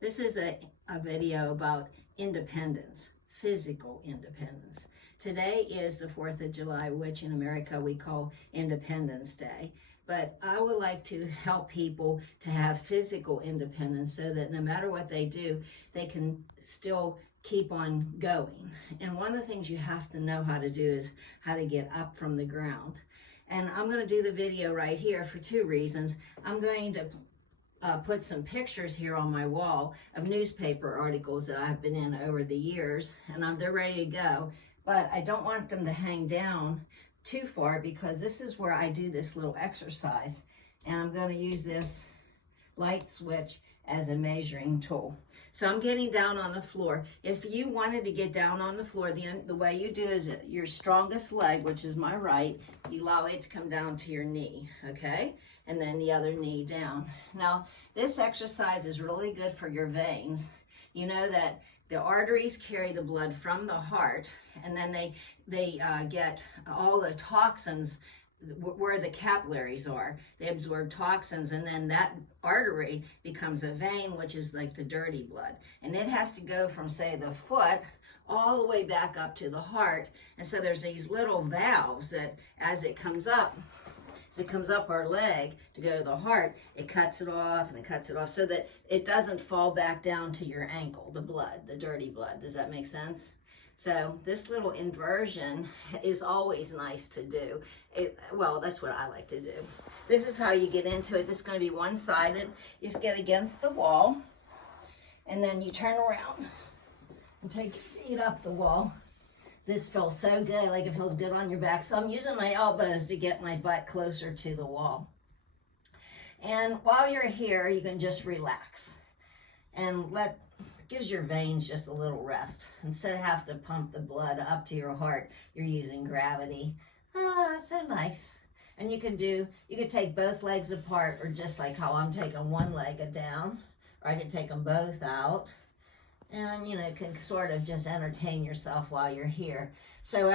This is a video about independence, physical independence. Today is the 4th of July, which in America we call Independence Day. But I would like to help people to have physical independence so that no matter what they do, they can still keep on going. And one of the things you have to know how to do is how to get up from the ground. And I'm going to do the video right here for two reasons. I'm going to put some pictures here on my wall of newspaper articles that I've been in over the years, and they're ready to go. But I don't want them to hang down too far because this is where I do this little exercise, and I'm going to use this light switch as a measuring tool. So I'm getting down on the floor. If you wanted to get down on the floor, the way you do is your strongest leg, which is my right, you allow it to come down to your knee, okay? And then the other knee down. Now, this exercise is really good for your veins. You know that the arteries carry the blood from the heart, and then they get all the toxins where the capillaries are. They absorb toxins, and then that artery becomes a vein, which is like the dirty blood. And it has to go from, say, the foot all the way back up to the heart. And so there's these little valves that as it comes up our leg to go to the heart, it cuts it off and it cuts it off so that it doesn't fall back down to your ankle, the blood, the dirty blood. Does that make sense? So this little inversion is always nice to do. Well, that's what I like to do. This is how you get into it. This is going to be one-sided. You just get against the wall, and then you turn around and take your feet up the wall. This feels so good, like it feels good on your back. So I'm using my elbows to get my butt closer to the wall. And while you're here, you can just relax and gives your veins just a little rest. Instead of having to pump the blood up to your heart, you're using gravity. So nice. And you could take both legs apart, or just like how I'm taking one leg down, or I could take them both out. And can sort of just entertain yourself while you're here. So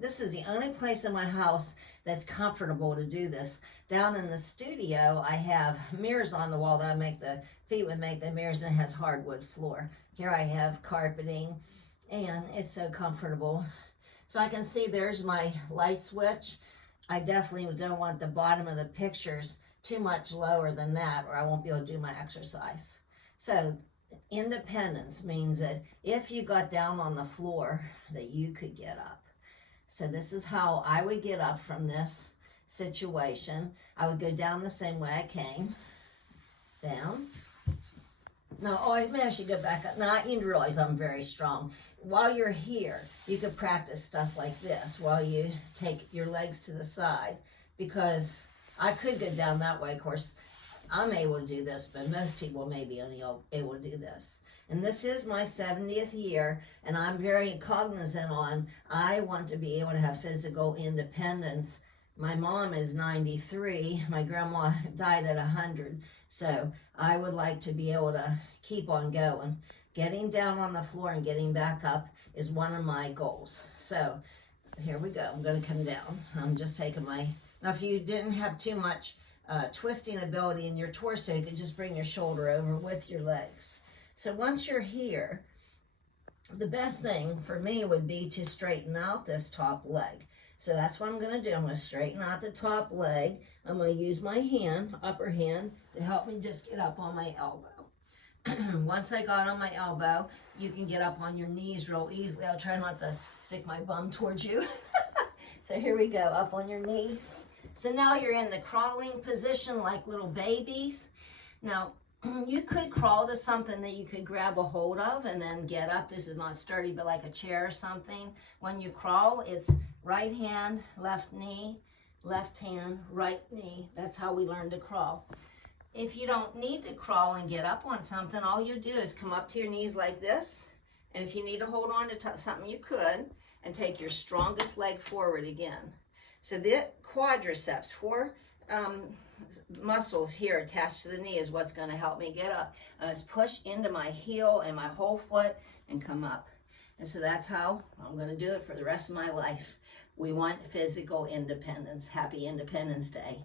this is the only place in my house that's comfortable to do this. Down in the studio, I have mirrors on the wall that the feet would make the mirrors, and it has hardwood floor. Here I have carpeting, and it's so comfortable. So I can see there's my light switch. I definitely don't want the bottom of the pictures too much lower than that, or I won't be able to do my exercise. So independence means that if you got down on the floor, that you could get up. So this is how I would get up from this situation. I would go down the same way I came. Down. No, maybe I should go back up. Now, you realize I'm very strong. While you're here, you could practice stuff like this while you take your legs to the side, because I could go down that way. Of course, I'm able to do this, but most people may be only able to do this. And this is my 70th year, and I'm very cognizant I want to be able to have physical independence. My mom is 93. My grandma died at 100. So I would like to be able to keep on going. Getting down on the floor and getting back up is one of my goals. So here we go. I'm going to come down. I'm just taking now if you didn't have too much twisting ability in your torso, you could just bring your shoulder over with your legs. So once you're here, the best thing for me would be to straighten out this top leg. So that's what I'm going to do. I'm going to straighten out the top leg. I'm going to use my hand, upper hand, to help me just get up on my elbow. Once I got on my elbow, you can get up on your knees real easily. I'll try not to stick my bum towards you. So here we go, up on your knees. So now you're in the crawling position like little babies. Now, you could crawl to something that you could grab a hold of and then get up. This is not sturdy, but like a chair or something. When you crawl, it's right hand, left knee, left hand, right knee. That's how we learn to crawl. If you don't need to crawl and get up on something, all you do is come up to your knees like this. And if you need to hold on to something, you could. And take your strongest leg forward again. So the quadriceps, four muscles here attached to the knee, is what's going to help me get up. I just push into my heel and my whole foot and come up. And so that's how I'm going to do it for the rest of my life. We want physical independence. Happy Independence Day.